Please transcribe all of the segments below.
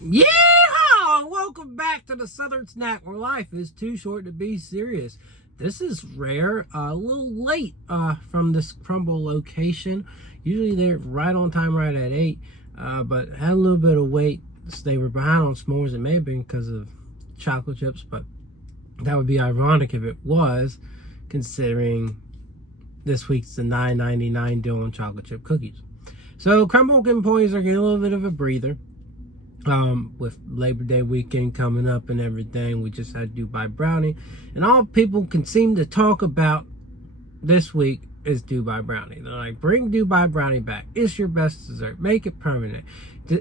Yeah! Welcome back to the Southern Snack, where life is too short to be serious. This is rare, a little late from this Crumbl location. Usually they're right on time, right at 8, but had a little bit of wait. They were behind on s'mores. It may have been because of chocolate chips, but that would be ironic if it was, considering this week's the $9.99 deal on chocolate chip cookies. So Crumbl employees are getting a little bit of a breather. With Labor Day weekend coming up and everything, we just had Dubai brownie, and all people can seem to talk about this week is Dubai brownie. They're like, bring Dubai brownie back. It's your best dessert. Make it permanent.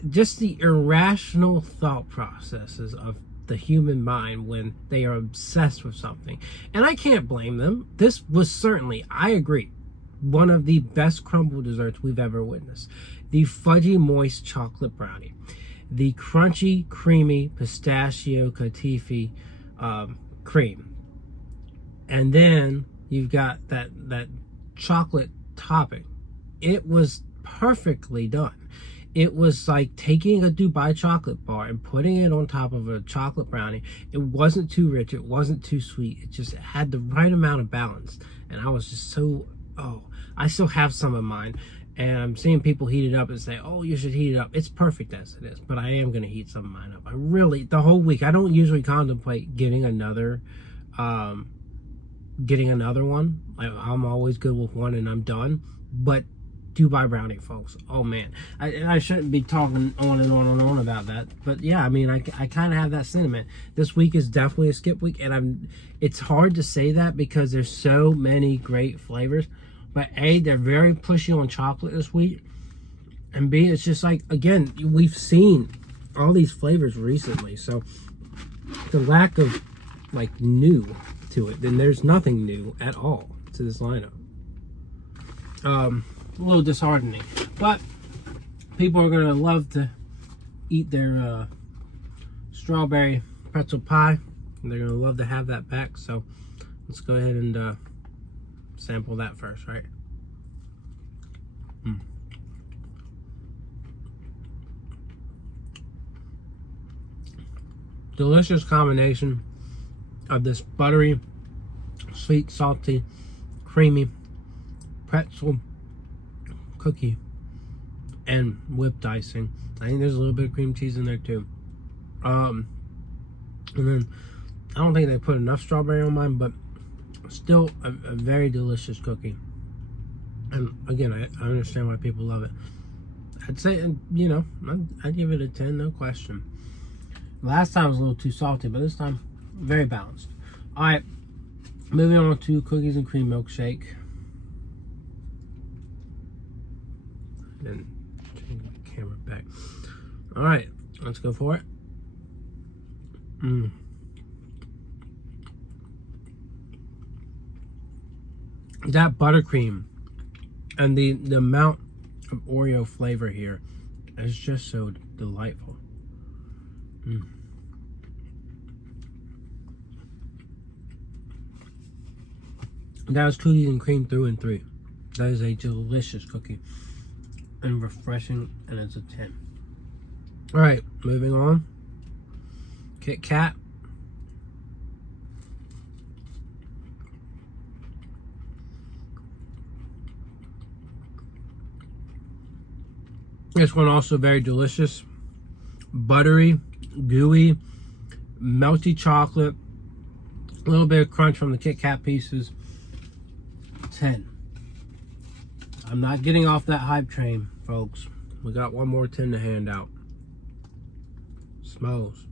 Just the irrational thought processes of the human mind when they are obsessed with something. And I can't blame them. This was certainly, I agree, one of the best Crumbl desserts we've ever witnessed. The fudgy moist chocolate brownie. The crunchy, creamy pistachio katifi cream, and then you've got that chocolate topping. It was perfectly done. It was like taking a Dubai chocolate bar and putting it on top of a chocolate brownie. It wasn't too rich. It wasn't too sweet. It just had the right amount of balance. And I was just so, I still have some of mine. And I'm seeing people heat it up and say, oh, you should heat it up. It's perfect as it is, but I am going to heat some of mine up. I really, the whole week, I don't usually contemplate getting another one. I'm always good with one and I'm done. But Dubai brownie, folks, oh man. I shouldn't be talking on and on and on about that. But yeah, I mean, I kind of have that sentiment. This week is definitely a skip week. And it's hard to say that because there's so many great flavors. But A, they're very pushy on chocolate this week. And B, it's just like, again, we've seen all these flavors recently. So the lack of like new to it, then there's nothing new at all to this lineup. A little disheartening. But people are going to love to eat their strawberry pretzel pie. And they're going to love to have that back. So let's go ahead and sample that first, right? Delicious combination of this buttery, sweet, salty, creamy pretzel cookie and whipped icing. I think there's a little bit of cream cheese in there too. And then I don't think they put enough strawberry on mine, but still a very delicious cookie. And again, I understand why people love it. I'd say, you know, I'd give it a 10, no question. Last time was a little too salty, but this time very balanced. All right, moving on to cookies and cream milkshake. Then change the camera back. All right, let's go for it. That buttercream and the amount of Oreo flavor here is just so delightful. That was cookies and cream through and through. That is a delicious cookie and refreshing, and it's a 10. All right, moving on. Kit Kat. This one also very delicious. Buttery, gooey, melty chocolate, a little bit of crunch from the Kit Kat pieces. 10. I'm not getting off that hype train, folks. We got one more 10 to hand out. S'mores.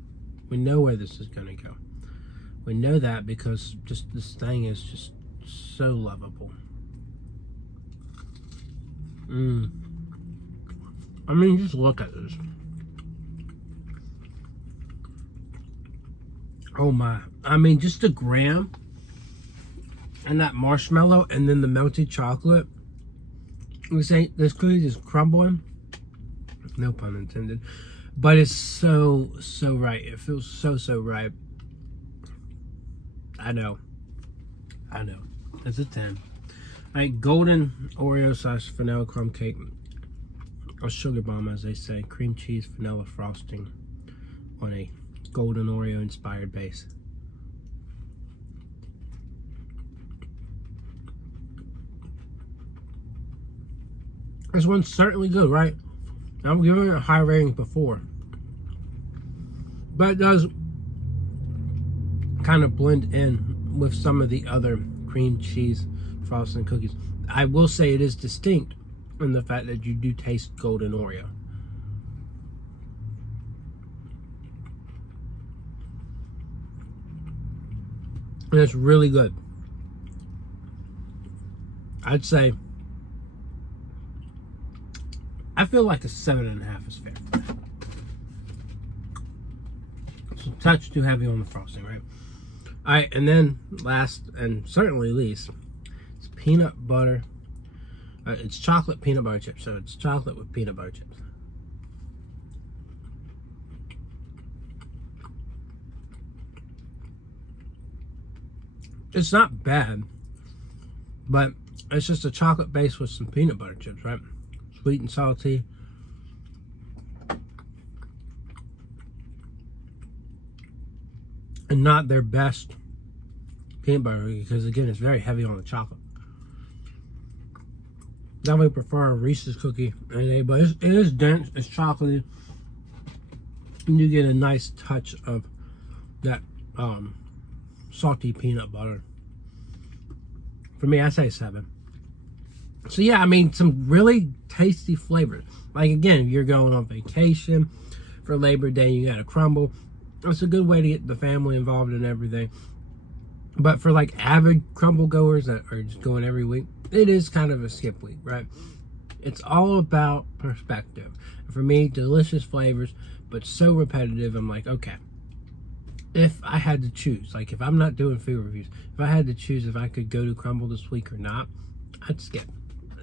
We know where this is going to go. We know that because just this thing is just so lovable. I mean, just look at this. Oh my. I mean, just a gram. And that marshmallow and then the melted chocolate. We say this cookie is crumbling. No pun intended. But it's so right. It feels so right. I know. It's a 10. Alright, golden Oreo / vanilla crumb cake. Or sugar bomb, as they say. Cream cheese, vanilla frosting. on a golden Oreo inspired base. This one's certainly good, right? I'm giving it a high rating before, but it does kind of blend in with some of the other cream cheese frosting cookies. I will say it is distinct in the fact that you do taste golden Oreo. And it's really good. I'd say, I feel like a 7.5 is fair. It's a touch too heavy on the frosting, right? All right, and then last and certainly least, it's peanut butter. It's chocolate peanut butter chips, so it's chocolate with peanut butter chips. It's not bad, but it's just a chocolate base with some peanut butter chips, right? Sweet and salty. And not their best peanut butter, because again, it's very heavy on the chocolate. Definitely prefer a Reese's cookie any day, but it is dense, it's chocolatey, and you get a nice touch of that salty peanut butter. For me, I say 7. So yeah, I mean, some really tasty flavors. Like again, if you're going on vacation for Labor Day, you got a Crumbl. It's a good way to get the family involved in everything. But for like avid Crumbl goers that are just going every week, it is kind of a skip week, right? It's all about perspective. For me, delicious flavors, but so repetitive. I'm like, okay, if I had to choose, like if I'm not doing food reviews, if I had to choose if I could go to Crumbl this week or not, I'd skip.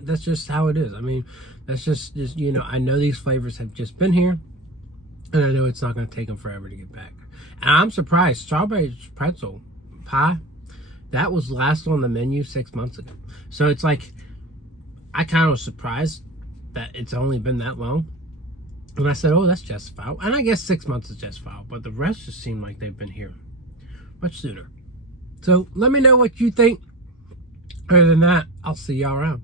That's just how it is. I mean, that's just you know, I know these flavors have just been here, and I know it's not going to take them forever to get back. And I'm surprised, strawberry pretzel pie, that was last on the menu 6 months ago. So it's like, I kind of was surprised that it's only been that long. And I said, oh, that's justifiable. And I guess 6 months is justifiable, but the rest just seem like they've been here much sooner. So let me know what you think. Other than that, I'll see y'all around.